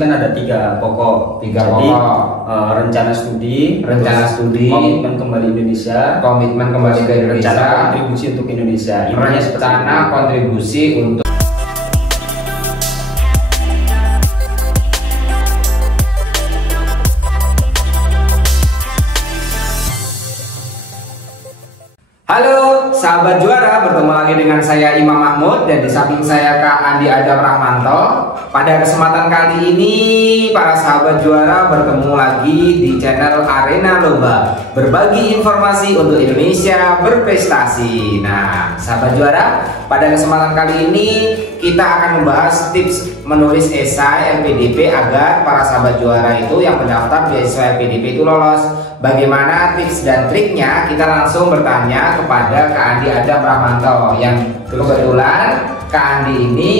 menuliskan ada tiga pokok. Jadi rencana studi, komitmen kembali Indonesia, ke Indonesia, rencana kontribusi untuk Indonesia. Rencana kontribusi untuk Halo sahabat juara, bertemu lagi dengan saya Imam Mahmud dan di samping saya Kak Andi Adam Rahmanto. Pada kesempatan kali ini para sahabat juara bertemu lagi di channel Arena Lomba, berbagi informasi untuk Indonesia berprestasi. Nah sahabat juara, pada kesempatan kali ini kita akan membahas tips menulis esai LPDP agar para sahabat juara itu yang mendaftar beasiswa LPDP itu lolos. Bagaimana tips dan triknya? Kita langsung bertanya kepada Kak Andi Adam Rahmanto yang kebetulan Kak Andi ini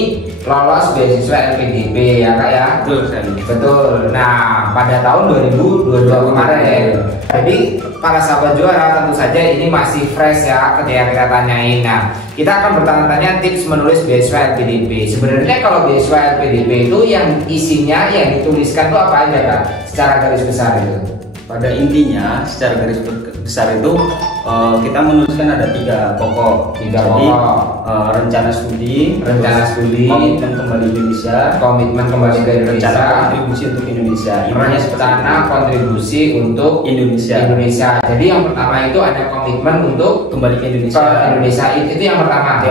lolos beasiswa LPDP ya Kak ya? Betul. Nah pada tahun 2022 kemarin. Jadi para sahabat juara tentu saja ini masih fresh ya ketika kita tanyain. Nah kita akan bertanya-tanya tips menulis beasiswa LPDP. Sebenarnya kalau beasiswa LPDP itu yang isinya yang dituliskan itu apa aja Kak? Secara garis besar itu. Pada intinya secara garis besar itu kita menuliskan ada tiga pokok. Jadi rencana studi, komitmen kembali Indonesia, ke Indonesia, rencana kontribusi untuk Indonesia. Rencana kontribusi untuk Indonesia. Jadi yang pertama itu ada komitmen untuk kembali ke Indonesia. Itu yang pertama.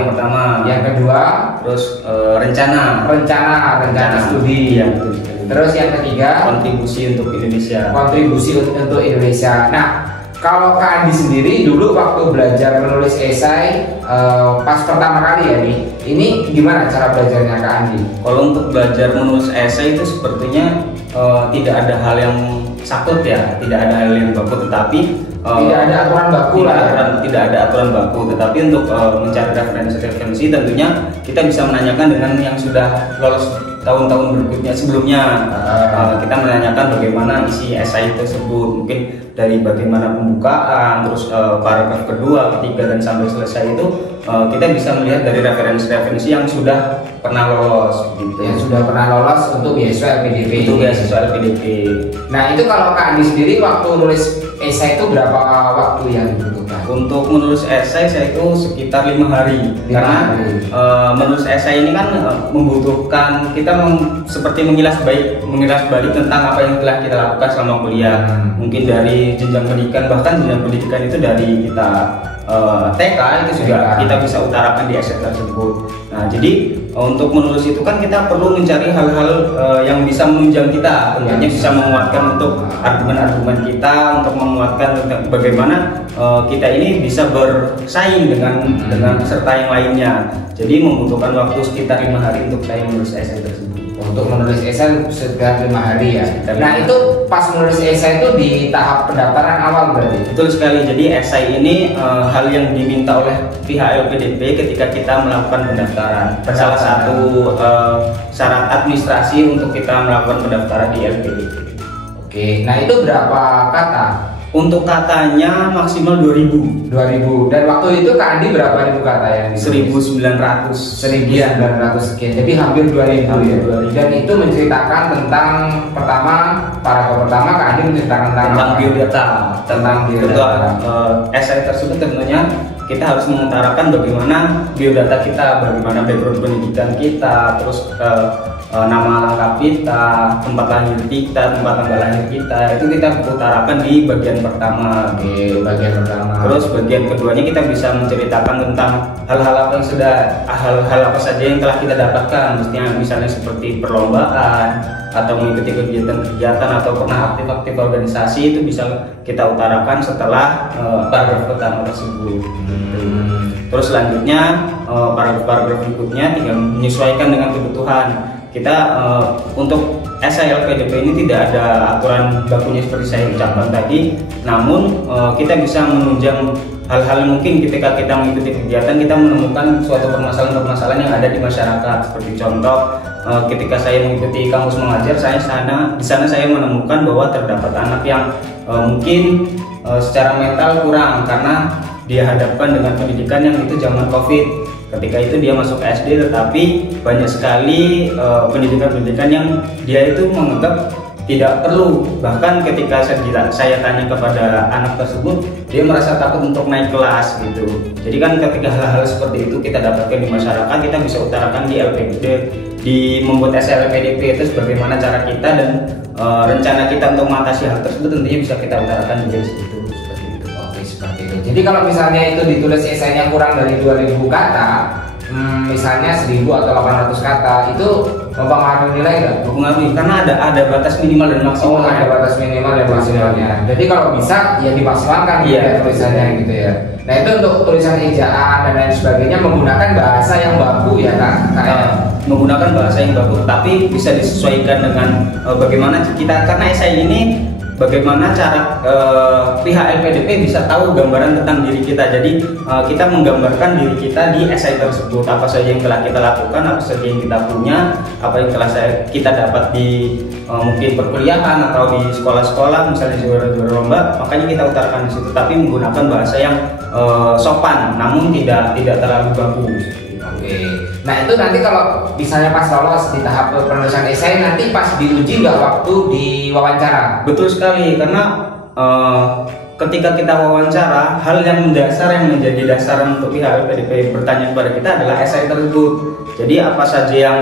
Yang kedua, terus rencana studi. Ya, betul. Terus yang ketiga, kontribusi untuk Indonesia. Nah, kalau Kak Andi sendiri dulu waktu belajar menulis esai pas pertama kali ya nih, ini gimana cara belajarnya Kak Andi? Kalau untuk belajar menulis esai itu sepertinya tidak ada hal yang sakit ya, tidak ada hal yang baku, tetapi tidak ada aturan baku tidak ada aturan baku, tetapi untuk mencari referensi tentunya kita bisa menanyakan dengan yang sudah lolos tahun-tahun berikutnya sebelumnya. Kita menanyakan bagaimana isi esai tersebut, mungkin dari bagaimana pembukaan, terus paragraf kedua, ketiga dan sampai selesai itu kita bisa melihat dari referensi yang sudah pernah lolos gitu. Yang sudah pernah lolos untuk beasiswa LPDP. Itu beasiswa LPDP. Nah itu kalau Kak Andi sendiri waktu nulis esai itu berapa waktu yang dibutuhkan? Untuk menulis esai saya itu sekitar 5 hari. Karena menulis esai ini kan membutuhkan kita seperti mengilas balik tentang apa yang telah kita lakukan selama kuliah. Mungkin dari jenjang pendidikan, bahkan jenjang pendidikan itu dari kita TK itu juga kita bisa utarakan di esai tersebut. Nah jadi untuk menulis itu kan kita perlu mencari hal-hal yang bisa menunjang kita, tentunya bisa menguatkan untuk argumen-argumen kita, untuk menguatkan bagaimana kita ini bisa bersaing dengan peserta yang lainnya. Jadi membutuhkan waktu sekitar 5 hari untuk saya menulis esai tersebut. Untuk menulis esai sekitar 5 hari ya. Nah itu pas menulis esai itu di tahap pendaftaran awal berarti? Betul sekali. Jadi esai ini hal yang diminta oleh pihak LPDP ketika kita melakukan pendaftaran. Salah satu syarat administrasi untuk kita melakukan pendaftaran di LPDP. Oke. Nah itu berapa kata? Untuk katanya maksimal 2000. Dan waktu itu Kak Andi berapa ribu kata yang 1900 sekian. Jadi hampir 2000 ya. Dan itu menceritakan tentang paragraf pertama Kak Andi menceritakan tentang biodata. Esai tersebut tentunya kita harus mengutarakan bagaimana biodata kita, bagaimana background pendidikan kita, terus nama lengkap kita, tempat lahir kita, tempat tanggal lahir kita, itu kita utarakan di bagian pertama. Terus bagian keduanya kita bisa menceritakan tentang hal-hal apa saja yang telah kita dapatkan, misalnya seperti perlombaan atau mengikuti kegiatan atau pernah aktif organisasi, itu bisa kita utarakan setelah paragraf pertama tersebut. Terus selanjutnya paragraf berikutnya tinggal menyesuaikan dengan kebutuhan kita. Untuk esai LPDP ini tidak ada aturan bakunya seperti saya ucapkan tadi, namun kita bisa menunjang hal-hal mungkin ketika kita mengikuti kegiatan kita menemukan suatu permasalahan yang ada di masyarakat. Seperti contoh ketika saya mengikuti kampus mengajar, di sana saya menemukan bahwa terdapat anak yang mungkin secara mental kurang karena dia hadapkan dengan pendidikan yang itu zaman COVID. Ketika itu dia masuk SD, tetapi banyak sekali pendidikan-pendidikan yang dia itu menganggap tidak perlu. Bahkan ketika saya tanya kepada anak tersebut, dia merasa takut untuk naik kelas gitu. Jadi kan ketika hal-hal seperti itu kita dapatkan di masyarakat, kita bisa utarakan di LPDP, di membuat essay LPDP itu bagaimana cara kita dan rencana kita untuk mengatasi hal tersebut tentunya bisa kita utarakan juga di situ. Seperti itu. Oke, seperti itu. Jadi kalau misalnya itu ditulis esainya kurang dari 2000 kata, misalnya 1000 atau 800 kata, itu mempengaruhi nilai nggak? Mempengaruhi, karena ada batas minimal dan maksimal. Oh, ada batas minimal dan maksimalnya. Jadi kalau bisa ya dimaksimalkan ya tulisannya gitu ya. Nah itu untuk tulisan ejaan dan lain sebagainya menggunakan bahasa yang baku ya Kak? Menggunakan bahasa yang baku, tapi bisa disesuaikan dengan bagaimana kita, karena esai ini bagaimana cara pihak LPDP bisa tahu gambaran tentang diri kita. Jadi kita menggambarkan diri kita di esai tersebut, apa saja yang telah kita lakukan, apa saja yang kita punya, apa yang telah kita dapat di mungkin perkuliahan atau di sekolah-sekolah, misalnya juara-juara lomba, makanya kita utarakan di situ, tapi menggunakan bahasa yang sopan, namun tidak terlalu baku. Oke. Nah itu nanti kalau misalnya pas lolos di tahap penulisan esai, nanti pas diuji nggak waktu di wawancara? Betul sekali, karena ketika kita wawancara, hal yang mendasar yang menjadi dasaran untuk pihak LPDP bertanya kepada kita adalah esai tersebut. Jadi apa saja yang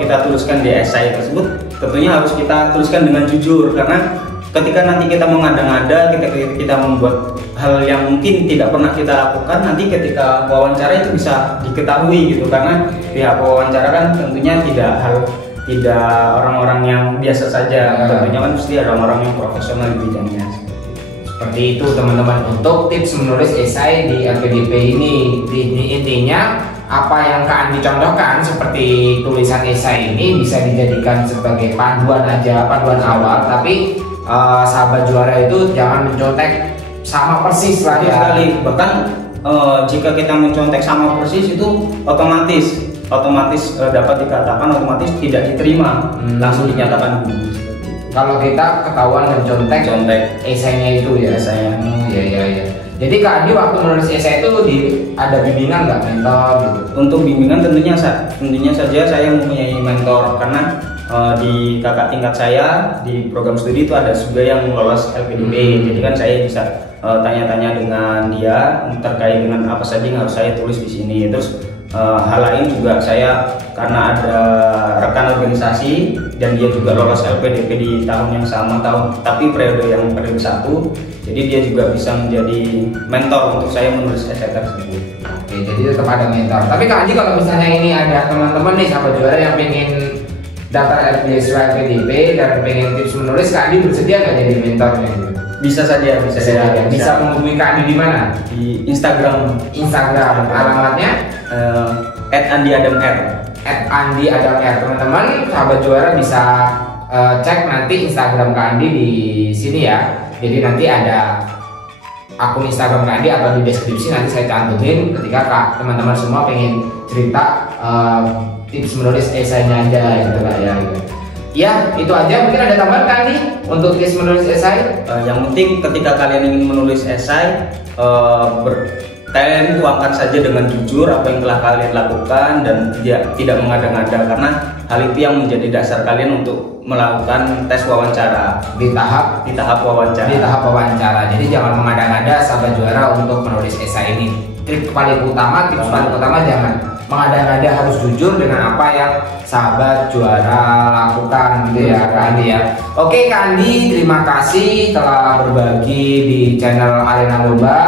kita tuliskan di esai tersebut tentunya harus kita tuliskan dengan jujur, karena ketika nanti kita mengada-ngada, kita membuat hal yang mungkin tidak pernah kita lakukan, nanti ketika wawancara itu bisa diketahui gitu, karena pihak wawancara kan tentunya tidak orang-orang yang biasa saja, tentunya kan mesti ada orang-orang yang profesional di bidangnya. Seperti itu teman-teman untuk tips menulis esai di LPDP ini. Intinya apa yang Kak Andi contohkan seperti tulisan esai ini bisa dijadikan sebagai panduan awal, tapi sahabat juara itu jangan mencontek sama persis lah ya. Sekali. Bahkan jika kita mencontek sama persis itu otomatis dapat dikatakan otomatis tidak diterima, langsung dinyatakan gugur. Kalau kita ketahuan mencontek esainya itu ya. Esainya. Iya. Jadi Kak Andi waktu menulis esai itu ada bimbingan nggak, mentor gitu? Untuk bimbingan tentunya saja saya mempunyai mentor, karena di kakak tingkat saya di program studi itu ada juga yang lolos LPDP. Jadi kan saya bisa tanya-tanya dengan dia terkait dengan apa saja yang harus saya tulis di sini. Terus hal lain juga saya karena ada rekan organisasi dan dia juga lolos LPDP di tahun yang sama, tapi periode 1, jadi dia juga bisa menjadi mentor untuk saya menulis esai tersebut. Oke, jadi tetap ada mentor. Tapi Kak Andi kalau misalnya ini ada teman-teman nih sahabat juara yang pengen daftar LPDP dan pengen tips menulis, Kak Andi bersedia nggak jadi mentornya? Bisa saja. Bisa menghubungi Kak Andi di mana? Di Instagram. Alamatnya @andiadamr. @andiadamr. Teman-teman sahabat juara bisa cek nanti Instagram Kak Andi di sini ya. Jadi nanti ada akun Instagram Kak Andi atau di deskripsi nanti saya cantumin ketika teman-teman semua pengen cerita tips menulis esainya aja gitu lah ya. Ya itu aja, mungkin ada tambahan Kak Andi untuk tips menulis esai? Yang penting ketika kalian ingin menulis esai, kalian tuangkan saja dengan jujur apa yang telah kalian lakukan dan tidak mengada-ngada, karena hal itu yang menjadi dasar kalian untuk melakukan tes wawancara di tahap wawancara. Jadi jangan mengada-ngada sahabat juara untuk menulis esai ini. Tips paling utama jangan mengada-ngada, harus jujur dengan apa yang sahabat juara lakukan gitu ya Kak Andi ya. Oke Kak Andi, terima kasih telah berbagi di channel Arena Lomba.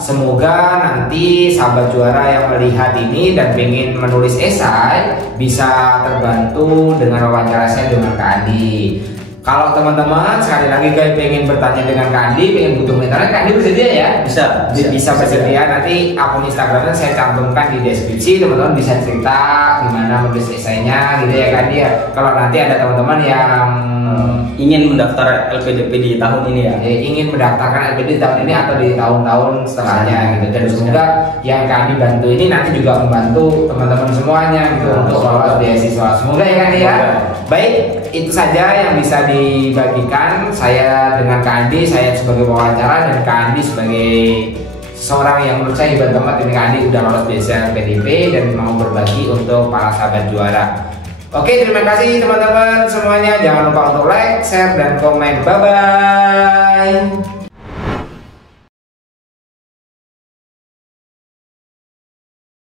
Semoga nanti sahabat juara yang melihat ini dan pengen menulis esai bisa terbantu dengan wawancara saya dengan Kak Andi. Kalau teman-teman sekali lagi guys pengen bertanya dengan Kak Andi, pengen butuh mentoran, Kak Andi bersedia ya? Bisa bersedia. Nanti akun Instagramnya saya cantumkan di deskripsi, teman-teman bisa cerita gimana menulis esainya gitu ya Kak Andi ya. Kalau nanti ada teman-teman yang ingin mendaftar LPDP di tahun ini ya, ingin mendaftarkan LPDP di tahun ini atau di tahun-tahun setelahnya gitu, dan semoga yang Kak Andi bantu ini nanti juga membantu teman-teman semuanya gitu untuk lolos beasiswa. Semoga ya Kak Andi ya. Baik, itu saja yang bisa dibagikan saya dengan Kak Andi, saya sebagai wawancara dan Kak Andi sebagai seorang yang menurut saya hebat banget ini Kak Andi udah lolos BSNPTB dan mau berbagi untuk para sahabat juara. Oke, terima kasih teman-teman semuanya. Jangan lupa untuk like, share, dan komen. Bye-bye.